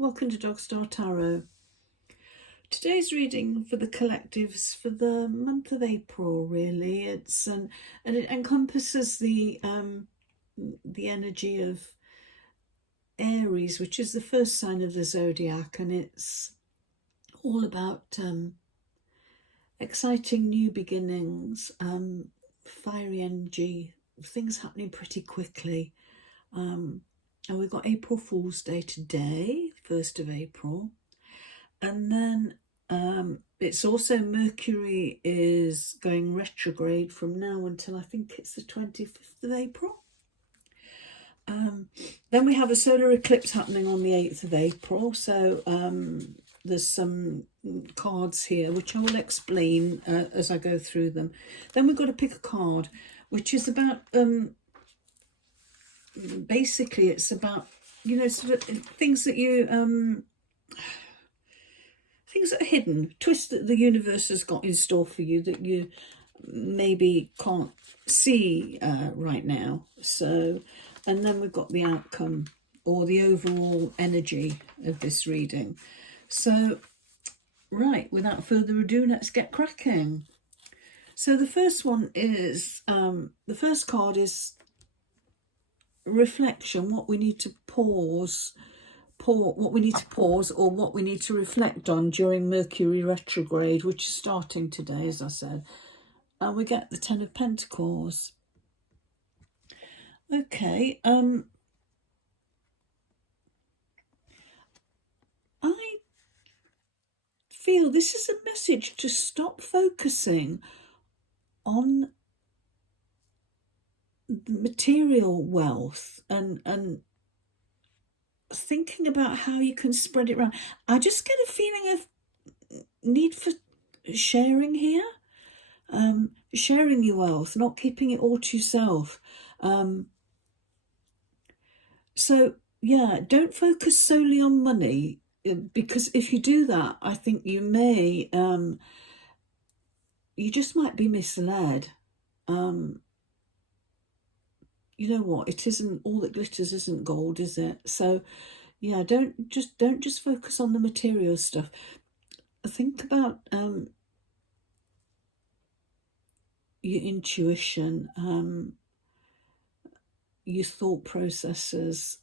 welcome to Dog Star Tarot. Today's reading for the collectives for the month of April. Really, and it encompasses the energy of Aries, which is the first sign of the zodiac, and it's all about exciting new beginnings, fiery energy, things happening pretty quickly. And we've got April Fool's Day today, 1st of April. And then it's also Mercury is going retrograde from now until I think it's the 25th of April. Then we have a solar eclipse happening on the 8th of April. So there's some cards here, which I will explain as I go through them. Then we've got to pick a card, which is about... basically it's about, sort of things that you things that are hidden, twists that the universe has got in store for you that you maybe can't see right now. So, and then we've got the outcome or the overall energy of this reading. So right, without further ado, let's get cracking. So the first one is the first card is reflection, what we need to pause or what we need to reflect on during Mercury retrograde, which is starting today, as I said. And we get the Ten of Pentacles. Okay, I feel this is a message to stop focusing on material wealth and thinking about how you can spread it around. I just get a feeling of need for sharing here, sharing your wealth, not keeping it all to yourself. So yeah, don't focus solely on money, because if you do that, I think you may you just might be misled. You know what? It isn't all that glitters isn't gold, is it? So, yeah, don't just focus on the material stuff. Think about your intuition, your thought processes,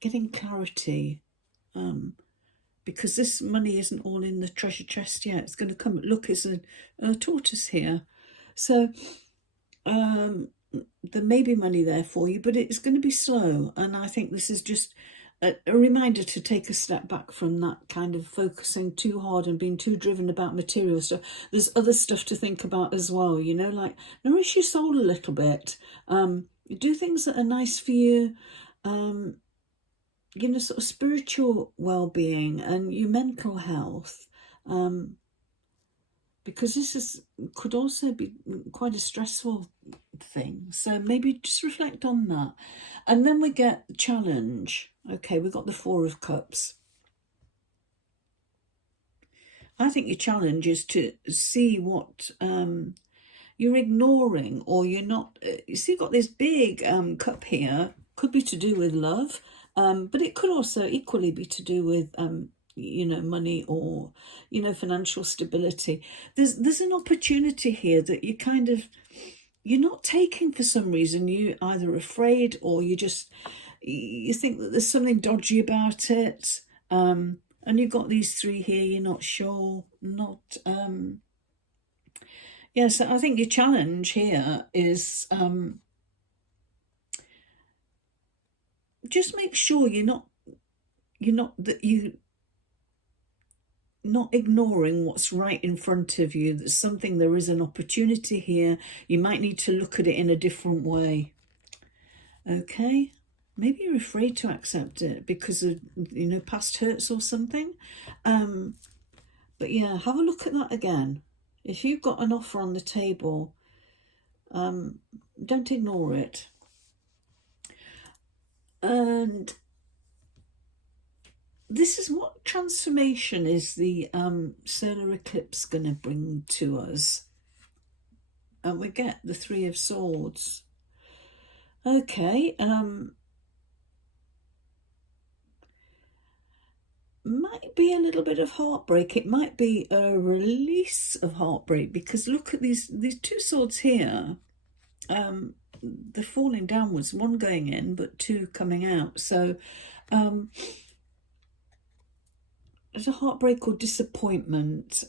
getting clarity, because this money isn't all in the treasure chest yet. It's going to come. Look, it's a tortoise here, so. There may be money there for you, but it's going to be slow. And I think this is just a reminder to take a step back from that kind of focusing too hard and being too driven about material stuff. There's other stuff to think about as well, like nourish your soul a little bit. Do things that are nice for you, sort of spiritual well-being and your mental health. Because this could also be quite a stressful thing. So maybe just reflect on that. And then we get challenge. Okay, we've got the Four of Cups. I think your challenge is to see what you're ignoring or you're not. You see, you've got this big cup here. Could be to do with love, but it could also equally be to do with money or financial stability. There's an opportunity here that you're not taking for some reason. You either afraid or you think that there's something dodgy about it, and you've got these three here. You're not sure, so I think your challenge here is just make sure you're not ignoring what's right in front of you. There is an opportunity here. You might need to look at it in a different way. Okay, maybe you're afraid to accept it because of past hurts or something. But yeah, have a look at that again. If you've got an offer on the table, don't ignore it. And this is what transformation is the solar eclipse going to bring to us. And we get the Three of Swords. Okay, might be a little bit of heartbreak. It might be a release of heartbreak, because look at these two swords here. They're falling downwards, one going in but two coming out. So there's a heartbreak or disappointment.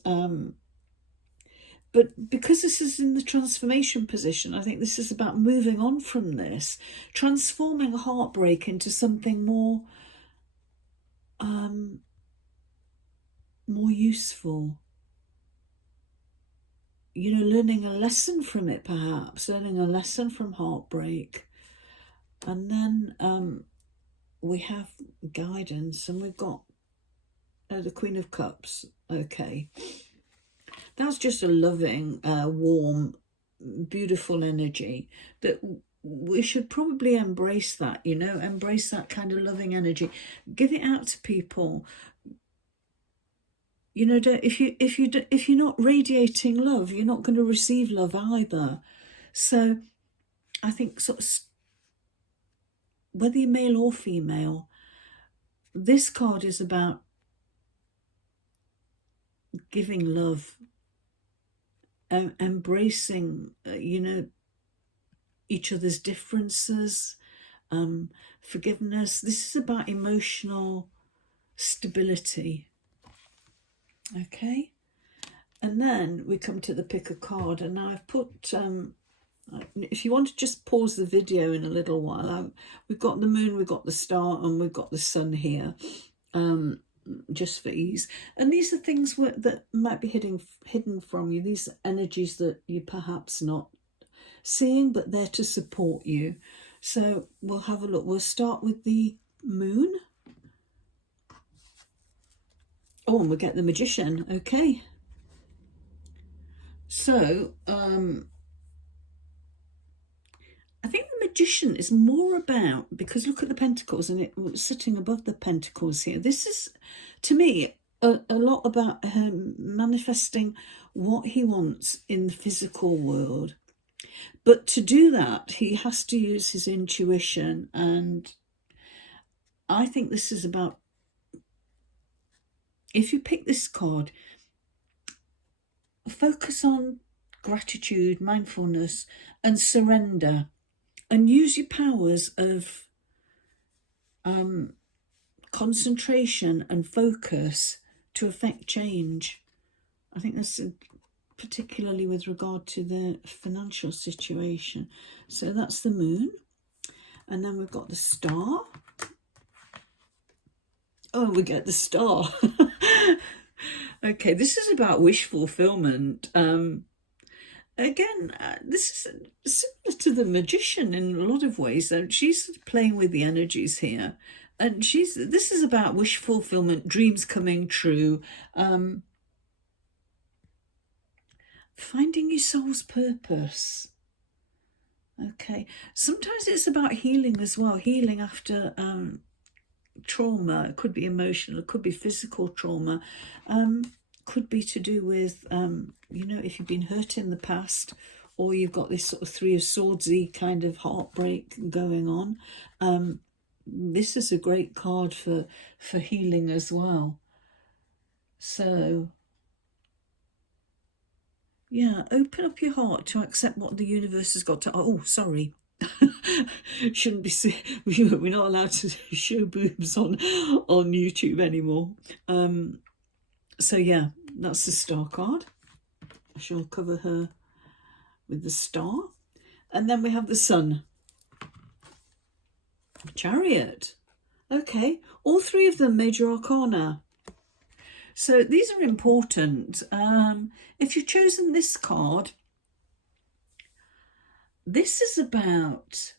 But because this is in the transformation position, I think this is about moving on from this, transforming heartbreak into something more more useful. You know, learning a lesson from it, perhaps, learning a lesson from heartbreak. And then we have guidance, and we've got the Queen of Cups. Okay. That's just a loving, warm, beautiful energy that we should probably embrace that, you know, embrace that kind of loving energy. Give it out to people. You know, if you're not radiating love, you're not going to receive love either. So I think sort of, whether you're male or female, this card is about giving love, embracing, you know, each other's differences, forgiveness. This is about emotional stability. Okay, and then we come to the pick a card, and now I've put, if you want to just pause the video in a little while, we've got the moon, we've got the star, and we've got the sun here, just for ease. And these are things that might be hidden from you, these energies that you're perhaps not seeing, but they're to support you. So we'll have a look. We'll start with the moon. Oh, and we'll get the Magician. Okay. So I think the Magician is more about, because look at the Pentacles, and it was sitting above the Pentacles here. This is, to me, a lot about him manifesting what he wants in the physical world. But to do that, he has to use his intuition. And I think this is about, if you pick this card, focus on gratitude, mindfulness, and surrender. And use your powers of concentration and focus to affect change. I think that's particularly with regard to the financial situation. So that's the moon. And then we've got the star. Oh, we get the star. Okay, this is about wish fulfillment. Again, this is similar to the Magician in a lot of ways. She's playing with the energies here, and this is about wish fulfillment, dreams coming true, finding your soul's purpose. Okay, sometimes it's about healing as well, healing after trauma. It could be emotional, it could be physical trauma, could be to do with, you know, if you've been hurt in the past, or you've got this sort of Three of Swordsy kind of heartbreak going on. This is a great card for healing as well. So, yeah, open up your heart to accept what the universe has got to... Oh, sorry. Shouldn't be... We're not allowed to show boobs on YouTube anymore. So, yeah, that's the star card. I shall cover her with the star. And then we have the sun. Chariot. Okay, all three of them major arcana. So these are important. If you've chosen this card, this is about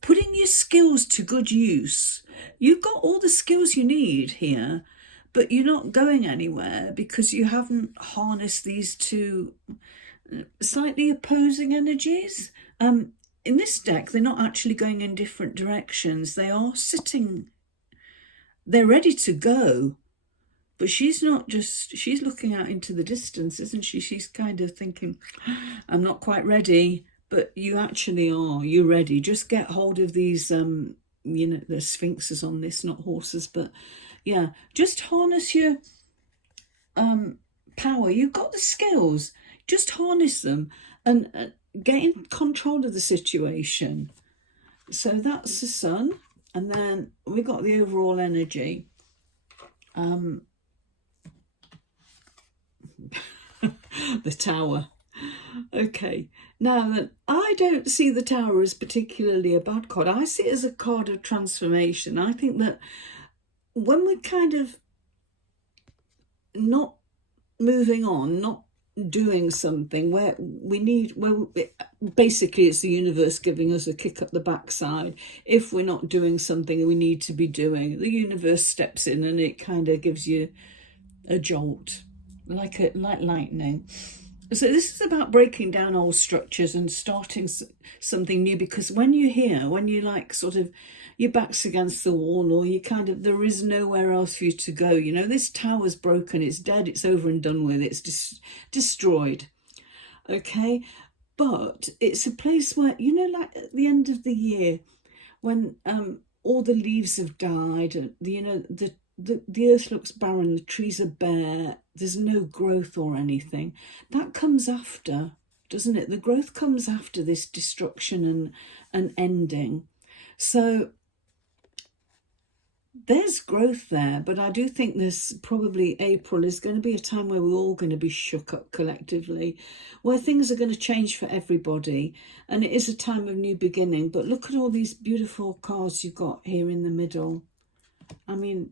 putting your skills to good use. You've got all the skills you need here, but you're not going anywhere because you haven't harnessed these two slightly opposing energies. In this deck, they're not actually going in different directions. They are sitting, they're ready to go, but she's not just, she's looking out into the distance, isn't she? She's kind of thinking, I'm not quite ready, but you actually are, you're ready. Just get hold of these you know, there's sphinxes on this, not horses, but yeah, just harness your power. You've got the skills, just harness them and get in control of the situation. So that's the sun, and then we got the overall energy. The Tower. Okay, now I don't see the Tower as particularly a bad card. I see it as a card of transformation. I think that when we're kind of not moving on, not doing something where basically it's the universe giving us a kick up the backside. If we're not doing something we need to be doing, the universe steps in and it kind of gives you a jolt, like lightning. So this is about breaking down old structures and starting something new, because when you're here, when you like sort of your back's against the wall, or you kind of, there is nowhere else for you to go, you know, this tower's broken, it's dead, it's over and done with, it's destroyed. Okay, but it's a place where, you know, like at the end of the year when all the leaves have died, you know, the earth looks barren, the trees are bare, there's no growth or anything. That comes after, doesn't it? The growth comes after this destruction and ending. So there's growth there, but I do think this probably April is going to be a time where we're all going to be shook up collectively, where things are going to change for everybody, and it is a time of new beginning. But look at all these beautiful cards you've got here in the middle. I mean,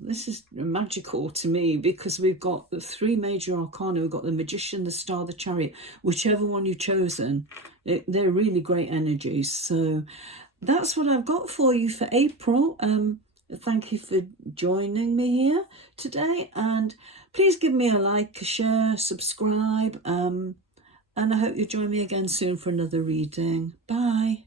this is magical to me, because we've got the three major arcana. We've got the Magician, the Star, the Chariot. Whichever one you've chosen, they're really great energies. So that's what I've got for you for April. Thank you for joining me here today, and please give me a like, a share, subscribe, and I hope you'll join me again soon for another reading. Bye.